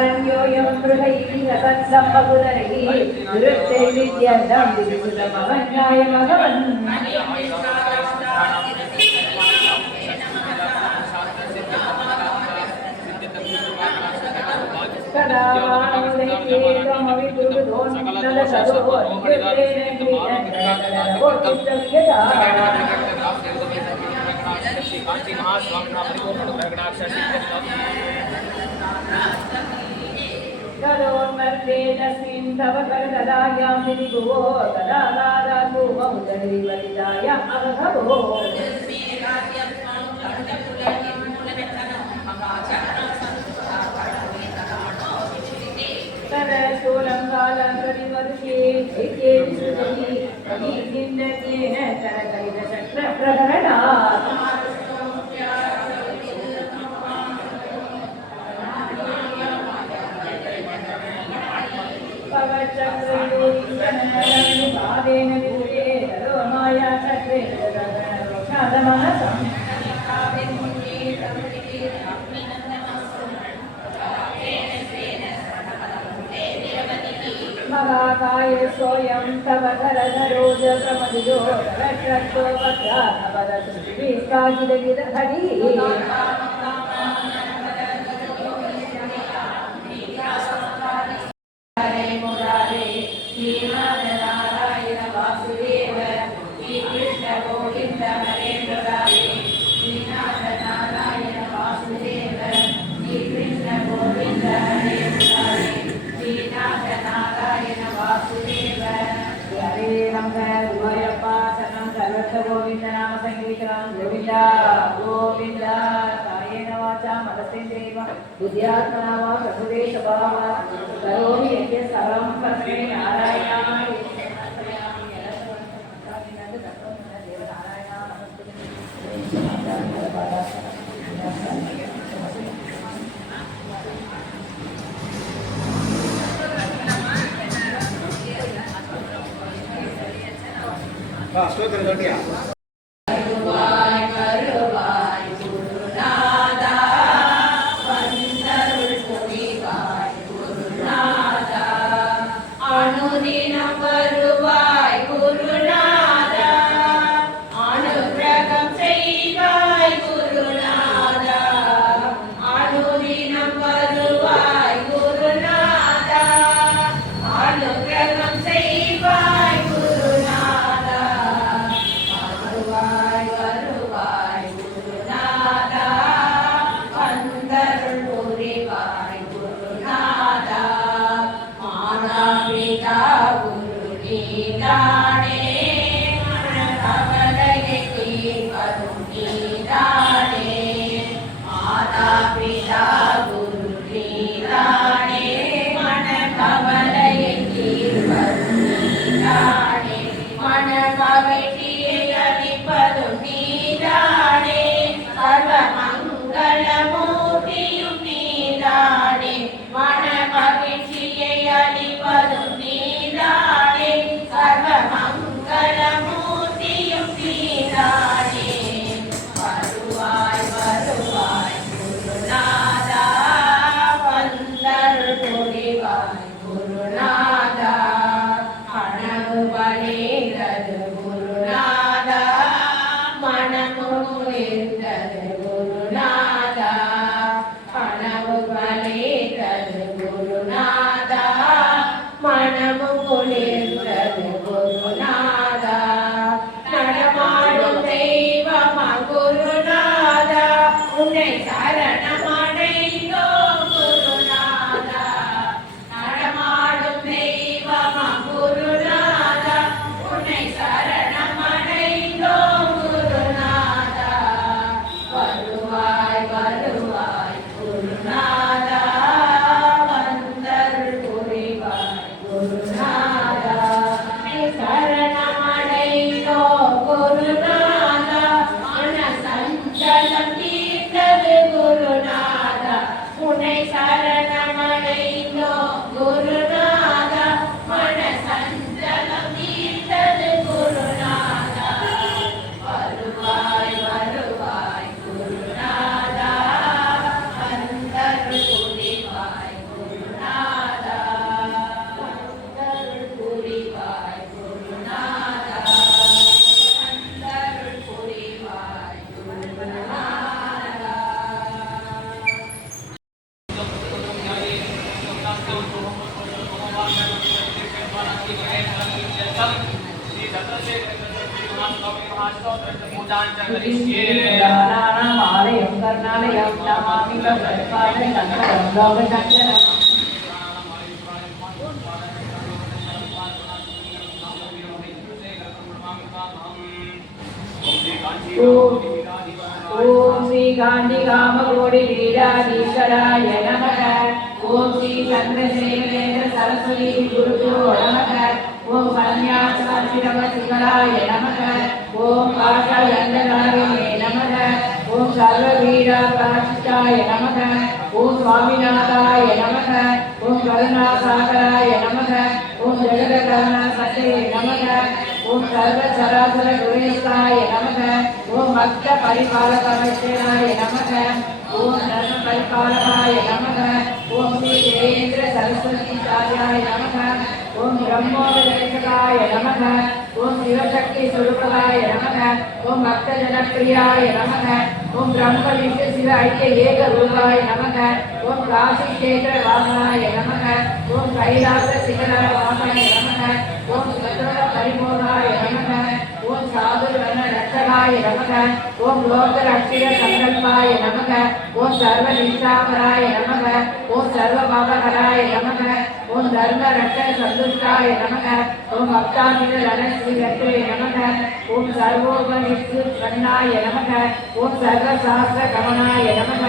அரண்யோயம் மிருகைः சத்சம்பகுதரைः விருத்தை வித்யந்தம் விசுதமவன்யாய மகவன் கதா कांची महास्वामिना परिपूर्ण प्रगणाक्षसी करोन्मर्ते तस्मिन् तव करददायां विभुवो तदा नादातु बहुदरिवलिताय अवभवो तदशूलं कालं प्रतिवर्षे दैत्ये विसृजति कलिकिन्दत्येन करकलितचक्रप्रभरणात् पवचक्रयोगिकनयननिपादेन विजये तरो माया चक्रे रोषादमनसम् महाकाय सोऽयं तव करधरोज प्रमदियो रक्षो वक्राभवदसृष्टिकागिदगिदहरि हरे मुरारे श्रीनारायण वासुदेव श्रीकृष्ण गोविन्द हरे मुरारे श्रीनारायण वासुदेव श्रीकृष्ण गोविन्द हरे मुरारे श्रीनारायण वासुदेव हरे रंग उभयप्पा सनं सर्वत्र गोविन्द नाम संकीर्तनं गोविन्द गोविन्द कायेन वाचा मनसेन्द्रियेण बुद्ध्यात्मना वा प्रकृते स्वभावात् करोमि यद्यत् सर्वं परमे नारायणाय पूजाञ्च करिष्ये नानामालयं कर्णालयं नमामि भगवत्पादं शङ्करं लोकशङ्करम् ओम श्री कांचीकामकोटि पीठाधीश्वराय नमः। ओम श्री चंद्रशेखरेन्द्र सरस्वती गुरुभ्यो नमः। ओम सन्यासाश्रमशिखराय नमः। ओम काशालंडकारिणे नमः। ओम सर्ववीराकाशिष्टाय नमः। ओम स्वामिनाथाय नमः। ओम करुणासागराय नमः। ओम जगदकरुणासते नमः। ओम सर्वचराचर गुरेशाय नमः। ओम भक्त परिपालकाय नमः। ओम धर्म परिपालकाय नमः। ओम श्री देवेंद्र सरस्वती आचार्याय नमः। ओम ब्रह्मोपदेशकाय नमः। ओम शिवशक्ति स्वरूपाय नमः। ओम भक्त जनप्रियाय नमः। ओम ब्रह्म विष्णु शिव ऐक्य एक रूपाय नमः। ओम काशी क्षेत्र वासाय नमः। ओम कैलास शिखर वासाय नमः। ओम सत्र परिमोहाय नमः। ओम साधु वन रक्षकाय नमः। ओम लोक रक्षक संकल्पाय नमः। ओम सर्व निष्ठापराय नमः। ओम सर्व पापहराय नमः। ओम धर्म रक्षक संतुष्टाय नमः। ओम भक्तामित रणश्रीगत्रे नमः। ओम सर्वोपनिषन्नाय नमः। ओम सर्व शास्त्र गमनाय नमः।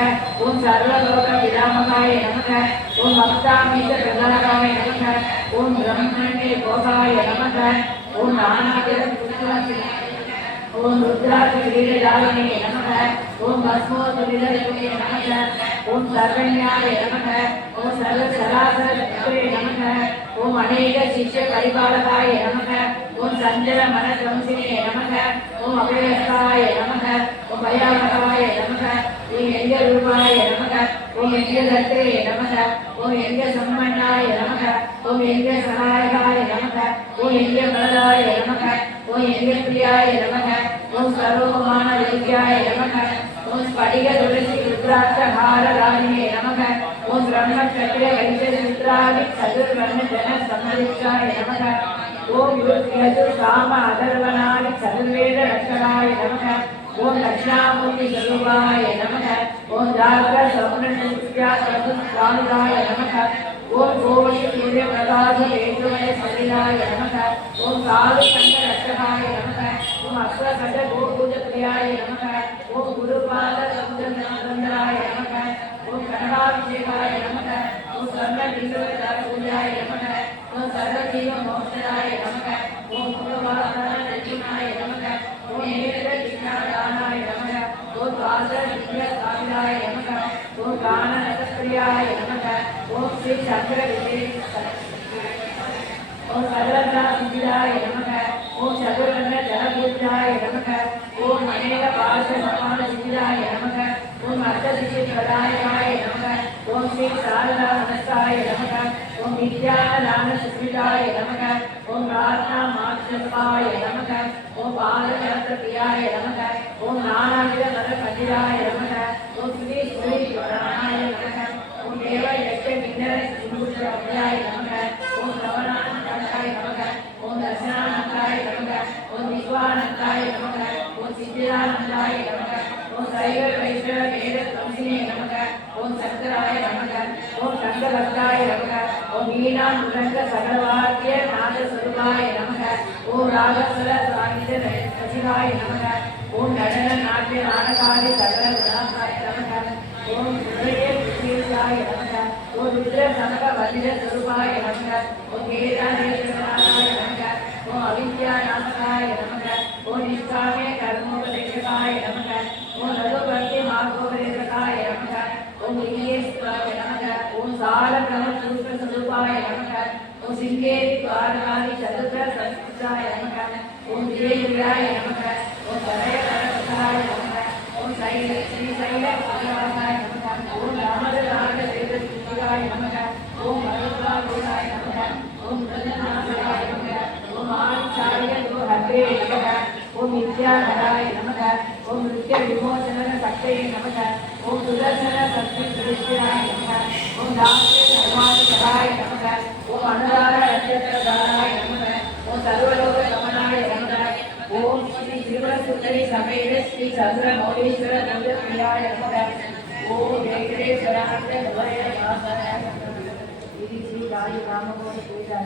ओम सर्वलोक विरामकाय नमः। ओम भक्तामित प्रदानाय नमः। ओम ब्रह्मणे गोपाय नमः। ओम नानाविध ओम रुद्राक्षीरदायिने नमः। ओम भस्मोत्तरीय नमः। ओम सर्वज्ञाय नमः। ओम सर्वचराचरचक्रे नमः। ओम अनेक शिष्य परिपालकाय नमः। ओम संजय मनसंसिने नमः। ओम अभयस्थाय नमः। ओम भयावहाय नमः। ओम यज्ञरूपाय नमः। ओम यज्ञदत्ते नमः। ओम यज्ञ सम्मन्नाय नमः। ओम यज्ञ सहायकाय नमः। ओम यज्ञ बलदाय नमः। ओम यज्ञ प्रियाय नमः। ओम सर्वमान योग्याय नमः। ओम स्फटिक तुलसी रुद्राक्ष हार राजिने नमः। ओम ब्रह्म क्षत्रिय वैश्य शूद्रादि चतुर्वर्ण जन समृद्धाय नमः। ओम यजु साम अधर्वणादि चतुर्वेद रक्षणाय नमः। ओम दक्षिणामूर्ति स्वरूपाय नमः। ओम जाग्र स्वप्न नित्या चतुर्कालिकाय नमः। ओम गोवि सूर्य प्रकाश वेदमय शरीराय नमः। ओम कालु संग रक्षकाय नमः। ओम अश्वगज गोभुज प्रियाय नमः। ओम गुरुपाद समुद्रनाय नमः। ओम कनकाभिषेकाय नमः। ओम सर्व नीलोदय पूजाय नमः। ओम सर्वजीव मोक्षदाय नमः। ओम भगवान रचनाय नमः। ओम नेत्र दिज्ञानाय नमः। ओम द्वादश दिव्य स्वामिनाय नमः। ओम गान रसप्रियाय नमः। ओम श्री चक्र विजय ओम सर्वदा सिद्धाय नमः। ओम चतुर्वर्ण जलपूजाय नमः। ओम अनेक पार्श समान सिद्धाय नमः। ओम अष्टदिशि प्रदायकाय नमः। ओम श्री शारदा नमस्ताय नमः। ओम विद्यादान सुविधाय नमः। ओम प्रार्थना मार्गपाय नमः। ओम पादयात्र प्रियाय नमः। ओम नानाविध नर पंडिताय नमः। ओम श्री श्री प्राणाय नमः। ओम देव यज्ञ किन्नर सिंधुराय नमः। ओम श्रवणानंदाय नमः। ओम दर्शनानंदाय नमः। ओम विश्वानंदाय नमः। ओम सिद्धानंदाय नमः। ओम शैव वैष्णव वेद वंशिने नमः। ओम शंकराय नमः। ओम शंकरभक्ताय नमः। ओम वीणा मृदंग सकलवाद्य नाद स्वरूपाय नमः। ओम रागस्वर स्वामिते रचिताय नमः। ओम நடன நாट्य நாடகாதி सकल गुणाय नमः। ओम हृदय विशेषाय नमः। ओम रुद्र समक वज्र स्वरूपाय नमः। ओम केदारेश्वराय नमः। ओम अविद्या नामकाय नमः। ओम निष्काम्य कर्मोपदेशकाय नमः। ओम रघुपति मार्गोपदेशकाय नमः। ओम लिंगेश्वराय नमः। ओम साल क्रम पुष्प स्वरूपाय नमः। ओम सिंहेरि द्वारकादि चतुर्थ संस्कृताय नमः। ओम विजयविराय नमः। ओम भय परसहाय नमः। ओम शैल श्री शैल भगवानाय नमः। ओम रामदराज वेद सिद्धिकाय नमः। ओम भगवताय नमः। ओम ब्रह्मनाथाय नमः। ओम आचार्य दो हरे नमः। ओम विद्याधराय नमः। ओम नृत्य विमोचन शक्ते नमः। ओम सुदर्शन शक्ति दृष्टिराय नमः। ओम दास्य सर्वाधिकाय नमः। ओम अनुराग नक्षत्रधाराय नमः। ओम सर्वलोक गमनाय नमः। ओम श्री சுந்தரி சமேத ஸ்ரீ சந்திர மௌலீஸ்வர பூஜ பிரியாய நமக. ஓம் வெங்கடேஸ்வராய நமக. இது ஸ்ரீ காளி ராமகோட பூஜா.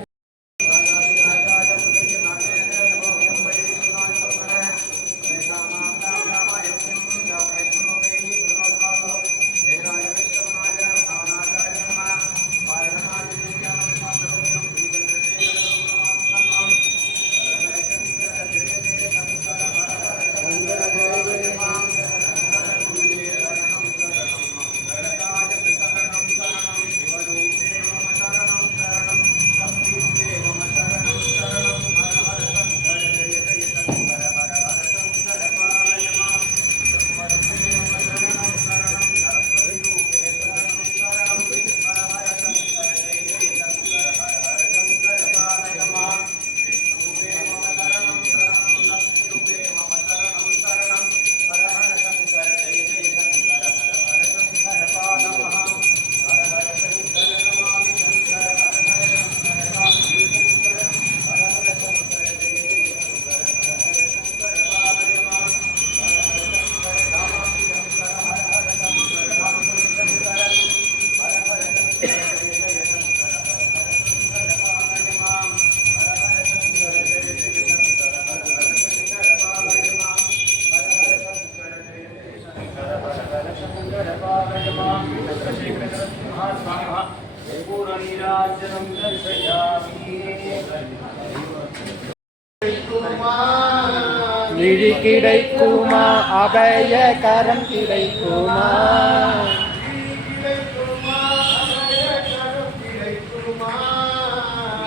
விழி கிடைக்குமா, அபய கரம் கிடைக்குமா,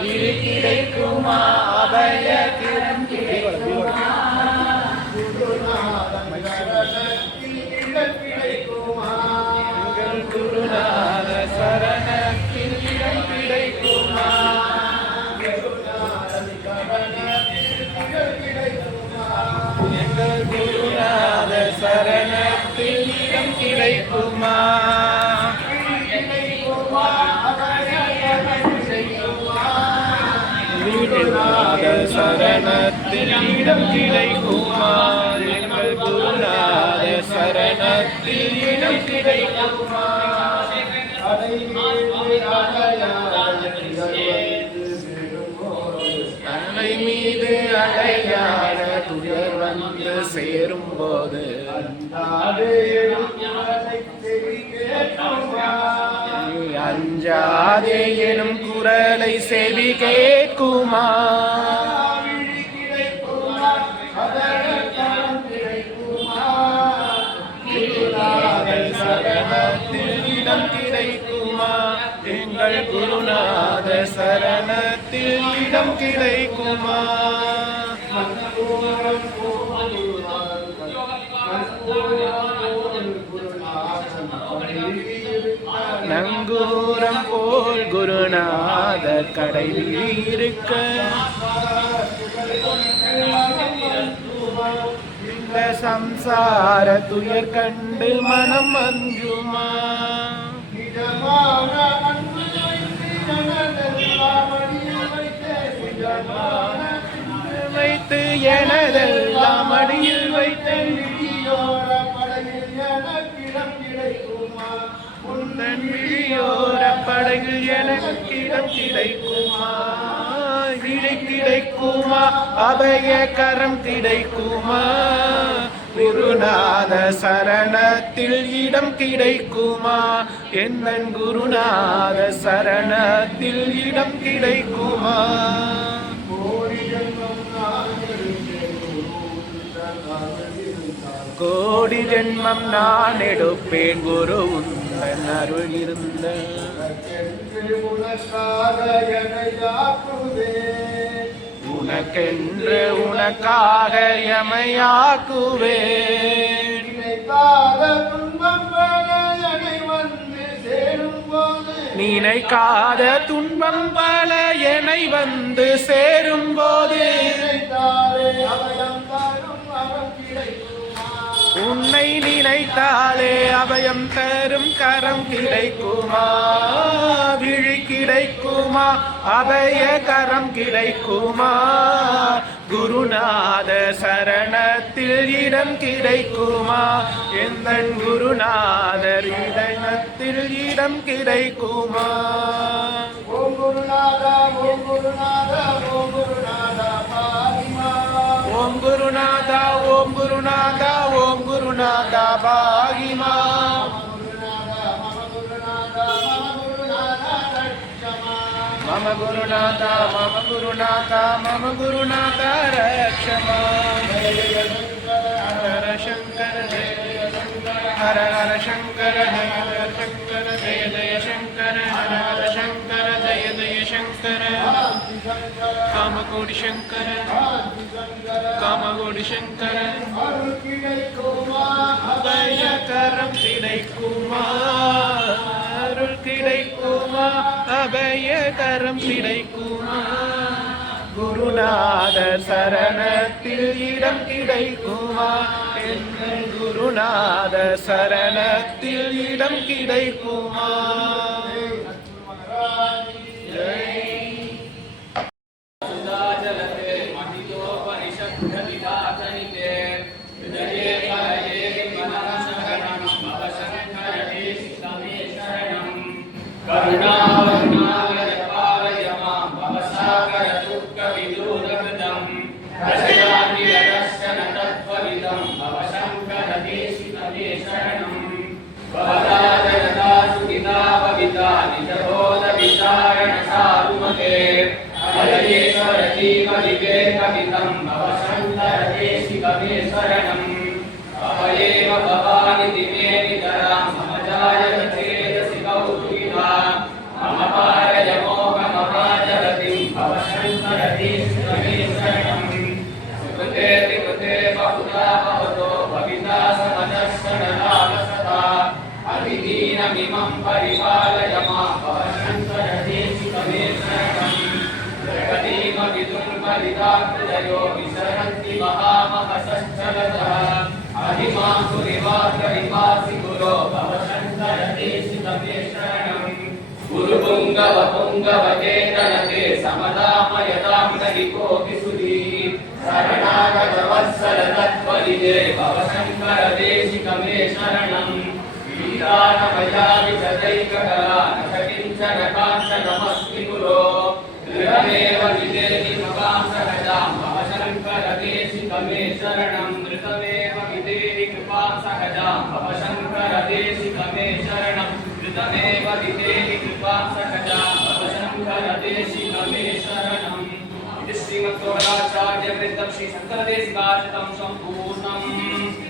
விழி கிடைக்குமா, அபய கரம் கிடைக்குமா, குருநாத சரணத்தில் இடம் கிடைக்குமா, எங்கள் குருநாத சரணத்தில் இடம் கிடைக்குமா, குருநாத சரணத்தில் இடம் கிடைக்குமா, எங்கள் குருநாத சரணத்தில் இடம் கிடைக்குமா, தலை மீது அடையாள துயர் வந்து சேரும் போது அஞ்சாதே எனும் குரலை செவி கேட்குமா, சரணத்தில் இடம் கிடைக்குமா, எங்கள் குருநாத சரணத்தில் இடம் கிடைக்குமா, நங்கூரம் போல் குருநாதர் கடையில் இருக்க இந்த சம்சார துயர் கண்டு மனம் அஞ்சுமா, வைத்து எனதெல்லாம் அடியில் வைத்து உந்தன் விழியோர படகில் எனக்கு இடம் கிடைக்குமா, விழி கிடைக்குமா, அபய கரம் கிடைக்குமா, குருநாத சரணத்தில் இடம் கிடைக்குமா, என்னன் குருநாத சரணத்தில் இடம் கிடைக்குமா, கோடி ஜென்மம் நான் எடுப்பேன் குரு உந்தன் அருள் இருந்த, உனக்கென்று உனக்காக எமையாக்குவேன், நினைக்காத துன்பம் பல என்னை வந்து சேரும் போது உன்னை நினை நினைத்தாலே அபயம் தரும் கரம் கிடைக்குமா விழி கிடைக்குமா அபய கரம் கிடைக்குமா குருநாத சரணத்தில் இடம் கிடைக்குமா எந்த குருநாதர் இதயத்தில் இடம் கிடைக்குமா ஓம் குருநாதா ஓம் குருநாதா ஓம் குருநாதா பாகிமா ஓம் குருநாதா ஓம் குருநாதா ஓம் குருநாதா பாகிமா மம குருநாதா மம குருநாதா மம குருநாதா ரக்ஷமா ஹர சங்கர ஹர ஹர சங்கர ஹர சங்கர ஜய ஜய சங்கர ஹர ஹர சங்கர ஜய ஜய சங்கர காமகோடி சங்கர காமகோடி சங்கர அருள் கிடைக்குமா அபயகரம் கிடைக்குமா அருள் கிடைக்குமா அபயகரம் கிடைக்குமா குருநாதர் சரணத்தில் இடம் கிடைக்குமா எங்கள் குருநாதர் சரணத்தில் இடம் கிடைக்குமா श्रीमद्गौराचार्य वृत्तम श्री शंकर देशिकार्षितम संपूर्णम